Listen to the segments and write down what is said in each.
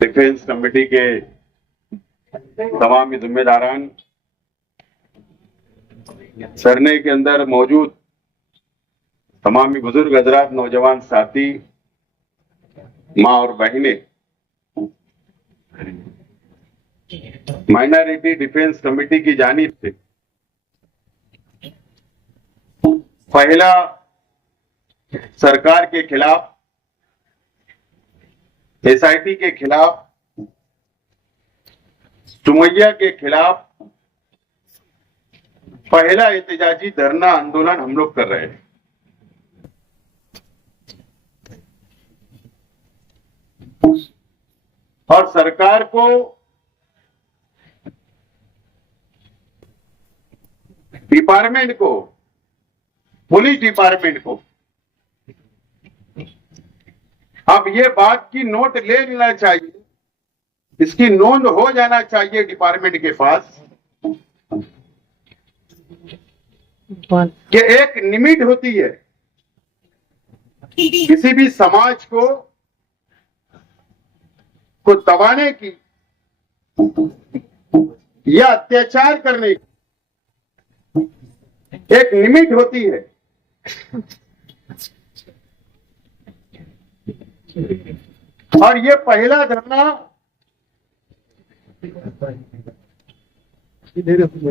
Defence committee के तमाम जिम्मेदारान, सरने के अंदर मौजूद तमाम बुजुर्ग हजरात, नौजवान साथी, माँ और बहनें, माइनॉरिटी डिफेंस कमेटी की जानिब से पहला सरकार के खिलाफ, एसआईटी के खिलाफ, सुमैया के खिलाफ पहला एहतजाजी धरना आंदोलन हम लोग कर रहे हैं। और सरकार को डिपार्टमेंट को, पुलिस डिपार्टमेंट को अब ये बात की नोट ले लेना चाहिए, इसकी नोंद हो जाना चाहिए डिपार्टमेंट के पास कि एक लिमिट होती है किसी भी समाज को दबाने की या अत्याचार करने की एक लिमिट होती है। और ये पहला धरना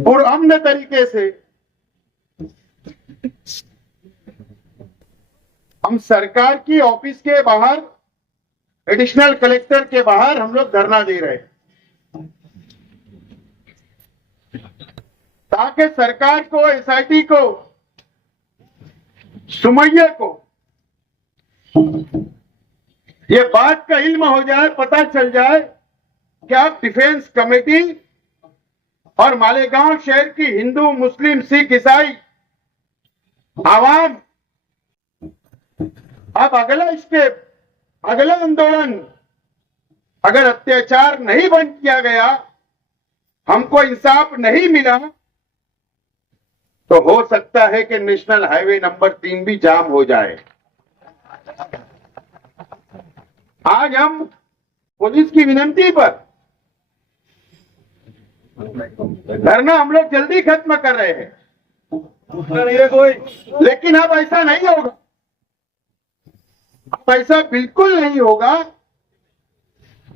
और अमन तरीके से हम सरकार की ऑफिस के बाहर, एडिशनल कलेक्टर के बाहर हम लोग धरना दे रहे हैं ताकि सरकार को, एसआईटी को, सुमैया को ये बात का इल्म हो जाए, पता चल जाए कि आप डिफेंस कमेटी और मालेगांव शहर की हिंदू, मुस्लिम, सिख, ईसाई आवाम अब अगला स्टेप, अगला आंदोलन अगर अत्याचार नहीं बंद किया गया, हमको इंसाफ नहीं मिला, तो हो सकता है कि नेशनल हाईवे नंबर 3 भी जाम हो जाए। आज हम पुलिस की विनती पर धरना हम लोग जल्दी खत्म कर रहे हैं, लेकिन अब ऐसा नहीं होगा, अब ऐसा बिल्कुल नहीं होगा।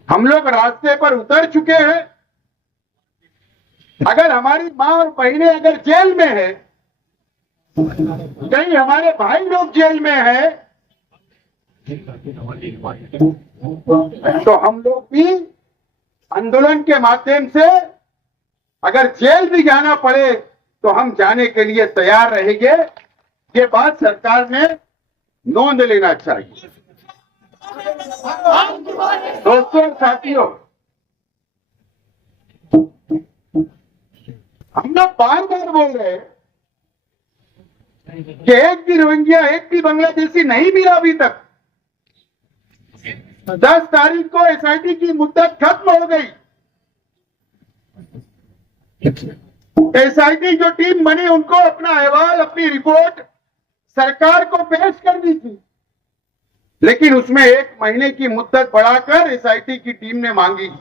हम लोग रास्ते पर उतर चुके हैं। अगर हमारी माँ और बहनें अगर जेल में है, कहीं हमारे भाई लोग जेल में है, तो हम लोग भी आंदोलन के माध्यम से अगर जेल भी जाना पड़े तो हम जाने के लिए तैयार रहेंगे। ये बात सरकार ने नोंद लेना चाहिए। दोस्तों और साथियों, हम लोग बार बार बोल रहे हैं कि एक भी रोहिंग्या, एक भी बांग्लादेशी नहीं मिला अभी तक। 10 तारीख को एसआईटी की मुद्दत खत्म हो गई। एसआईटी जो टीम बनी, उनको अपना अहवाल, अपनी रिपोर्ट सरकार को पेश करनी थी, लेकिन उसमें 1 महीने की मुद्दत बढ़ाकर एसआईटी की टीम ने मांगी।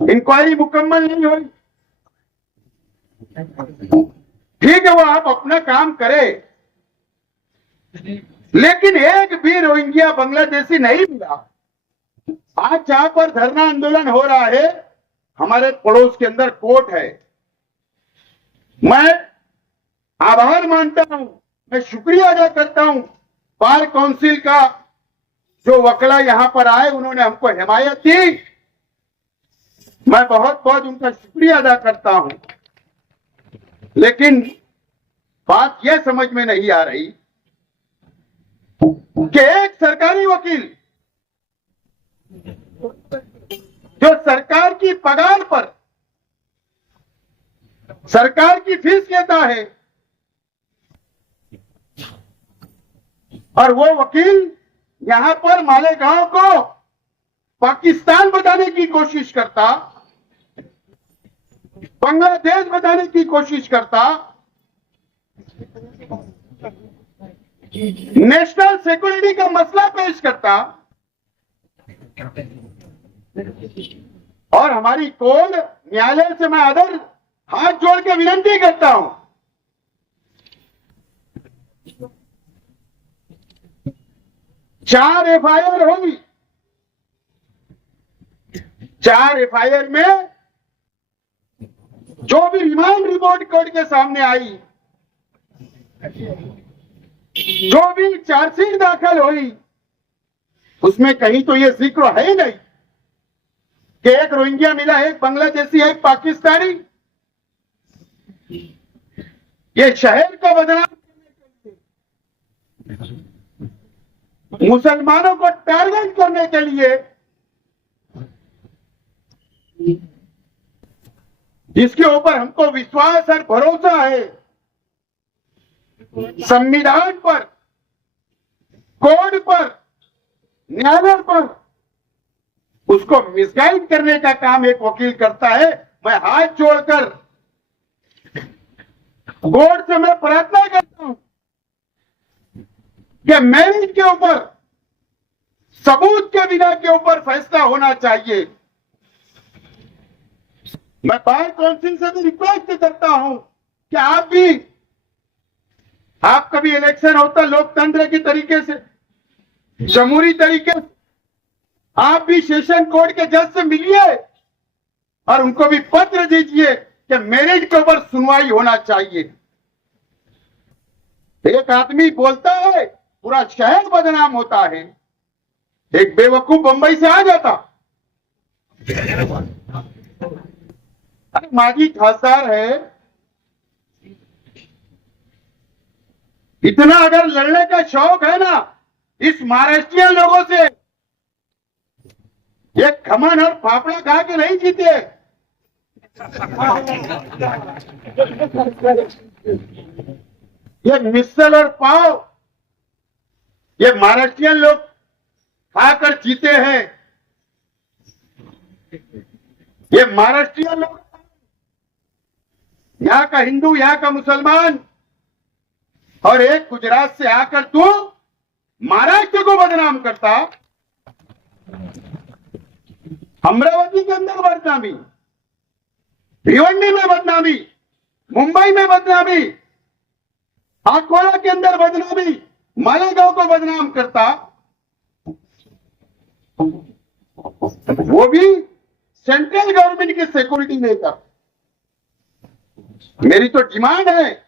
इंक्वायरी मुकम्मल नहीं हुई। ठीक है, वो आप अपना काम करें, लेकिन एक भी रोहिंग्या, बांग्लादेशी नहीं मिला। आज जहां पर धरना आंदोलन हो रहा है, हमारे पड़ोस के अंदर कोर्ट है। मैं आभार मानता हूं, मैं शुक्रिया अदा करता हूं बार काउंसिल का, जो वकला यहां पर आए, उन्होंने हमको हिमायत दी। मैं बहुत बहुत उनका शुक्रिया अदा करता हूं, लेकिन बात यह समझ में नहीं आ रही कि एक सरकारी वकील जो सरकार की पगार पर सरकार की फीस लेता है, और वो वकील यहां पर मालेगांव को पाकिस्तान बताने की कोशिश करता, बांग्लादेश बताने की कोशिश करता, नेशनल सिक्योरिटी का मसला पेश करता, और हमारी कोर्ट न्यायालय से मैं आदर हाथ जोड़ के विनती करता हूं, 4 एफआईआर होगी, 4 एफआईआर में जो भी रिमांड रिपोर्ट कोर्ट के सामने आई, जो भी चार्जशीट दाखिल हुई, उसमें कहीं तो ये जिक्र है ही नहीं कि एक रोहिंग्या मिला, एक बांग्लादेशी, एक पाकिस्तानी। ये शहर को बदनाम करने के लिए, मुसलमानों को टारगेट करने के लिए, जिसके ऊपर हमको विश्वास और भरोसा है, संविधान पर, कोर्ट पर, न्यायालय पर, उसको मिसगाइड करने का काम एक वकील करता है। मैं हाथ जोड़कर कोर्ट से मैं प्रार्थना करता हूं कि मैरिज के ऊपर सबूत के बिना के ऊपर फैसला होना चाहिए। मैं बार काउंसिल से भी रिक्वेस्ट करता हूं कि आप कभी इलेक्शन होता लोकतंत्र के तरीके से, जमहूरी तरीके से, आप भी सेशन कोर्ट के जज से मिलिए और उनको भी पत्र दीजिए कि मैरिज के ऊपर सुनवाई होना चाहिए। एक आदमी बोलता है पूरा शहर बदनाम होता है, एक बेवकूफ बंबई से आ जाता, अरे माजी खासदार है, इतना अगर लड़ने का शौक है ना इस महाराष्ट्रियन लोगों से, ये खमन और फाफड़ा खा के नहीं जीते। ये मिसल और पाव ये महाराष्ट्रियन लोग खाकर जीते हैं। ये महाराष्ट्रियन लोग, यहां का हिंदू, यहां का मुसलमान, और एक गुजरात से आकर तू महाराष्ट्र को बदनाम करता। अमरावती के अंदर बदनामी, भिवंडी में बदनामी, मुंबई में बदनामी, अकोला के अंदर बदनामी, मालेगांव को बदनाम करता, वो भी सेंट्रल गवर्नमेंट की सिक्योरिटी देकर। मेरी तो डिमांड है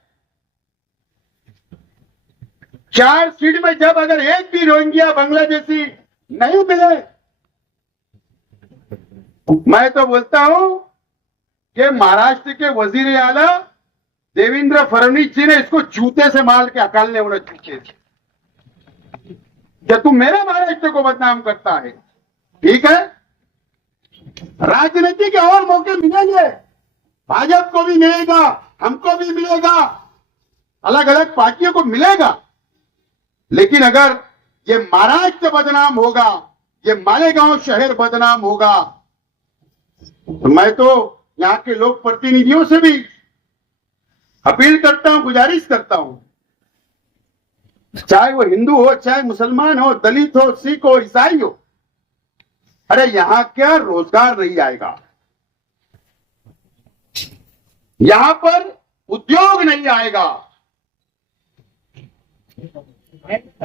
4 सीट में जब अगर एक भी रोहिंग्या बांग्लादेशी नहीं मिले, मैं तो बोलता हूं कि महाराष्ट्र के वजीर आला देवेंद्र फडणवीस जी ने इसको जूते से मार के अकालने होना चाहिए कि तू मेरे महाराष्ट्र को बदनाम करता है। ठीक है, राजनीति के और मौके मिलेंगे, भाजपा को भी मिलेगा, हमको भी मिलेगा, अलग अलग पार्टियों को मिलेगा, लेकिन अगर ये महाराष्ट्र बदनाम होगा, ये मालेगांव शहर बदनाम होगा, तो मैं तो यहां के लोक प्रतिनिधियों से भी अपील करता हूं, गुजारिश करता हूं, चाहे वो हिंदू हो, चाहे मुसलमान हो, दलित हो, सिख हो, ईसाई हो, अरे यहां क्या रोजगार नहीं आएगा, यहां पर उद्योग नहीं आएगा,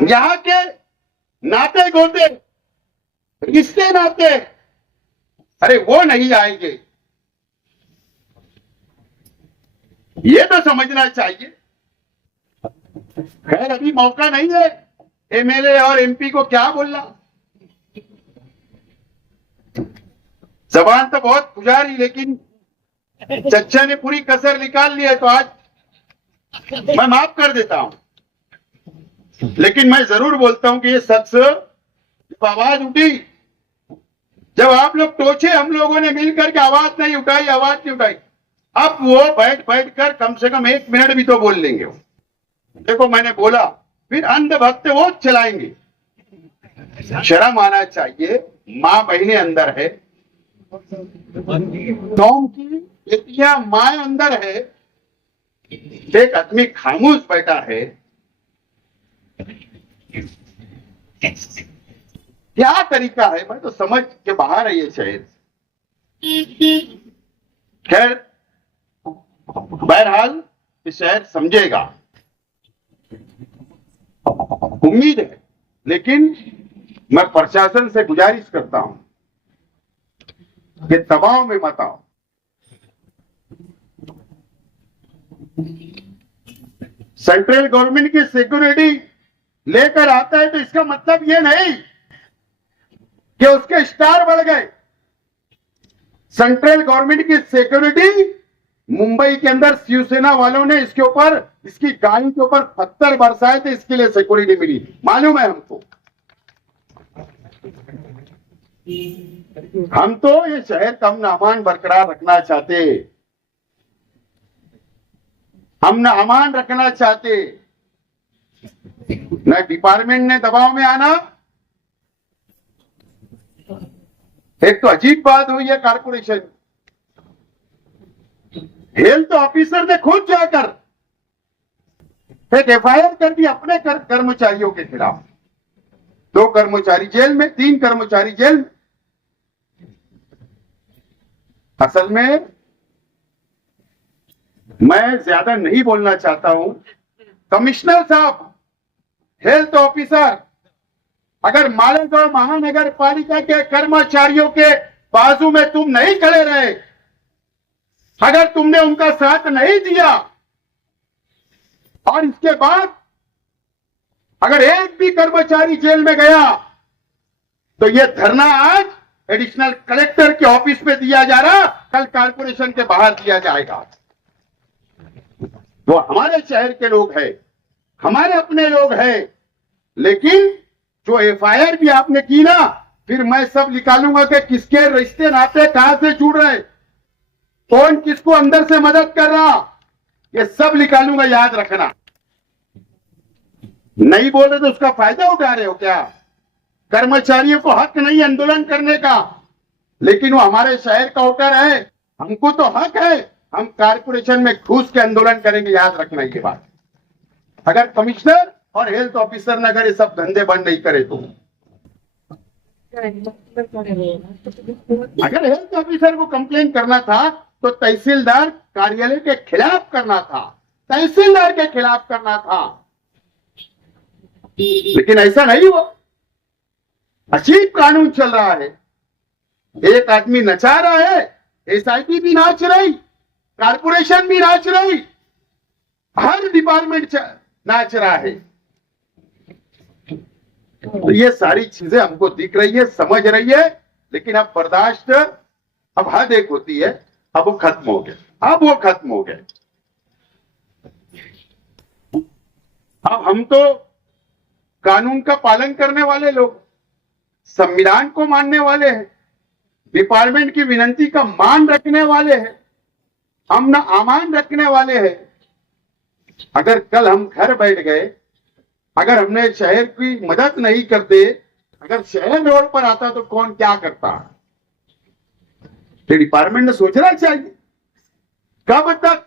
यहां के नाते गोते, रिश्ते नाते, अरे वो नहीं आएंगे। ये तो समझना चाहिए। खैर अभी मौका नहीं है एमएलए और एमपी को क्या बोलना, जबान तो बहुत गुजारी, लेकिन चच्चा ने पूरी कसर निकाल ली है, तो आज मैं माफ कर देता हूं। लेकिन मैं जरूर बोलता हूं कि ये सच जब आवाज उठी, जब आप लोग टोचे, हम लोगों ने मिलकर के आवाज नहीं उठाई, आवाज नहीं उठाई, अब वो बैठ कर कम से कम 1 मिनट भी तो बोल लेंगे। देखो मैंने बोला, फिर अंधभक्त वो चलाएंगे। शर्म आना चाहिए, मां बहनें अंदर है, कौम की बेटियां मां अंदर है, एक आदमी खामोश बैठा है। क्या तरीका है, मैं तो समझ के बाहर है ये शहर। खैर, बहरहाल ये शहर समझेगा, उम्मीद है। लेकिन मैं प्रशासन से गुजारिश करता हूं कि दबाव में मत आओ। सेंट्रल गवर्नमेंट की सिक्योरिटी लेकर आता है तो इसका मतलब ये नहीं कि उसके स्टार बढ़ गए। सेंट्रल गवर्नमेंट की सिक्योरिटी, मुंबई के अंदर शिवसेना वालों ने इसके ऊपर, इसकी गाड़ी के ऊपर पत्थर बरसाए थे, इसके लिए सिक्योरिटी मिली, मालूम है हमको। हम तो ये शहर का अमन अमान बरकरार रखना चाहते, अमन अमान रखना चाहते, न डिपार्टमेंट ने दबाव में आना। एक तो अजीब बात हुई है, कारपोरेशन हेल्थ ऑफिसर ने खुद जाकर एक एफआईआर कर दी अपने कर्मचारियों के खिलाफ। 2 कर्मचारी जेल में, 3 कर्मचारी जेल में। असल में मैं ज्यादा नहीं बोलना चाहता हूं। कमिश्नर साहब, हेल्थ ऑफिसर, अगर मालेगांव महानगर पालिका के कर्मचारियों के बाजू में तुम नहीं खड़े रहे, अगर तुमने उनका साथ नहीं दिया, और इसके बाद अगर एक भी कर्मचारी जेल में गया, तो यह धरना आज एडिशनल कलेक्टर के ऑफिस में दिया जा रहा, कल कारपोरेशन के बाहर दिया जाएगा। वो हमारे शहर के लोग हैं, हमारे अपने लोग हैं, लेकिन जो एफआईआर भी आपने की ना, फिर मैं सब निकालूंगा कि किसके रिश्ते नाते कहां से जुड़ रहे, कौन किसको अंदर से मदद कर रहा, ये सब निकालूंगा, याद रखना। नहीं बोल रहे तो उसका फायदा उठा रहे हो क्या? कर्मचारियों को हक नहीं आंदोलन करने का, लेकिन वो हमारे शहर का वोटर है, हमको तो हक है, हम कारपोरेशन में घुस के आंदोलन करेंगे, याद रखना ये बात। अगर कमिश्नर और हेल्थ ऑफिसर ने अगर ये सब धंधे बंद नहीं करे तो, अगर हेल्थ ऑफिसर को कंप्लेन करना था तो तहसीलदार कार्यालय के खिलाफ करना था, तहसीलदार के खिलाफ करना था, लेकिन ऐसा नहीं हुआ। अजीब कानून चल रहा है, एक आदमी नचा रहा है, एसआईटी भी नाच रही, कारपोरेशन भी नाच रही, हर डिपार्टमेंट नाच रहा है। तो ये सारी चीजें हमको दिख रही है, समझ रही है, लेकिन अब बर्दाश्त, अब हद एक होती है, अब वो खत्म हो गया, अब वो खत्म हो गया। अब हम तो कानून का पालन करने वाले लोग, संविधान को मानने वाले हैं, डिपार्टमेंट की विनती का मान रखने वाले हैं, अमन अमान रखने वाले हैं। अगर कल हम घर बैठ गए, अगर हमने शहर की मदद नहीं करते, अगर शहर रोड पर आता तो कौन क्या करता? तो डिपार्टमेंट ने सोचना चाहिए, कब तक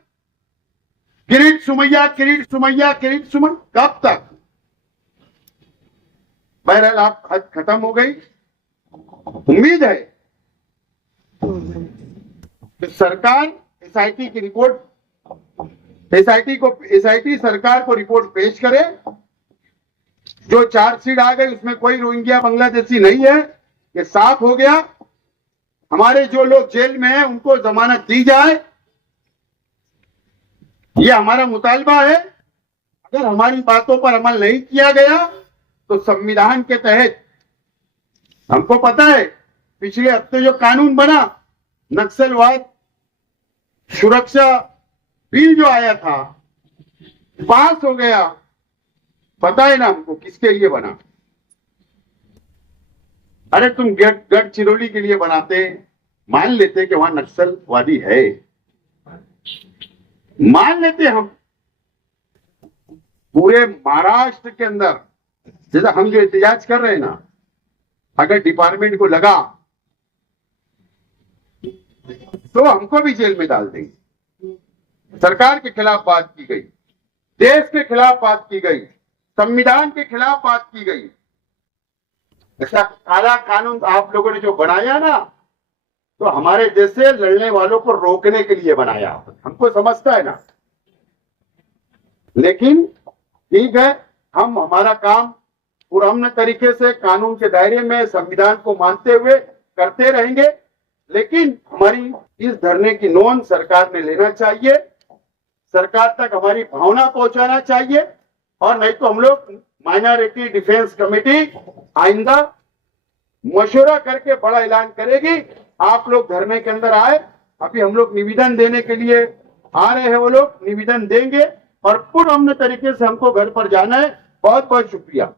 किरीट सुमैया, किरीट सुमैया, किरीट सुमन, कब तक? बहरहाल आप हद खत्म हो गई। उम्मीद है कि सरकार एसआईटी की रिपोर्ट, एसआईटी सरकार को रिपोर्ट पेश करे। जो चार्जशीट आ गई उसमें कोई रोहिंग्या बांग्लादेशी नहीं है, ये साफ हो गया। हमारे जो लोग जेल में हैं उनको जमानत दी जाए, ये हमारा मुतालबा है। अगर हमारी बातों पर अमल नहीं किया गया तो संविधान के तहत, हमको पता है पिछले हफ्ते जो कानून बना, नक्सलवाद सुरक्षा बिल जो आया था, पास हो गया, पता है ना हमको किसके लिए बना? अरे तुम गढ़चिरौली के लिए बनाते, मान लेते कि वहां नक्सलवादी है, मान लेते हम। पूरे महाराष्ट्र के अंदर जैसा हम जो एहतजाज कर रहे हैं ना, अगर डिपार्टमेंट को लगा तो हमको भी जेल में डाल देंगे। सरकार के खिलाफ बात की गई, देश के खिलाफ बात की गई, संविधान के खिलाफ बात की गई, ऐसा काला कानून आप लोगों ने जो बनाया ना, तो हमारे जैसे लड़ने वालों को रोकने के लिए बनाया, हमको समझता है ना। लेकिन ठीक है, हम हमारा काम पुरअमन तरीके से कानून के दायरे में संविधान को मानते हुए करते रहेंगे। लेकिन हमारी इस धरने की नोंद सरकार ने लेना चाहिए, सरकार तक हमारी भावना पहुंचाना चाहिए, और नहीं तो हम लोग माइनॉरिटी डिफेंस कमेटी आइंदा मशवरा करके बड़ा ऐलान करेगी। आप लोग धरने के अंदर आए, अभी हम लोग निवेदन देने के लिए आ रहे हैं, वो लोग निवेदन देंगे और पुरअमन तरीके से हमको घर पर जाना है। बहुत बहुत शुक्रिया।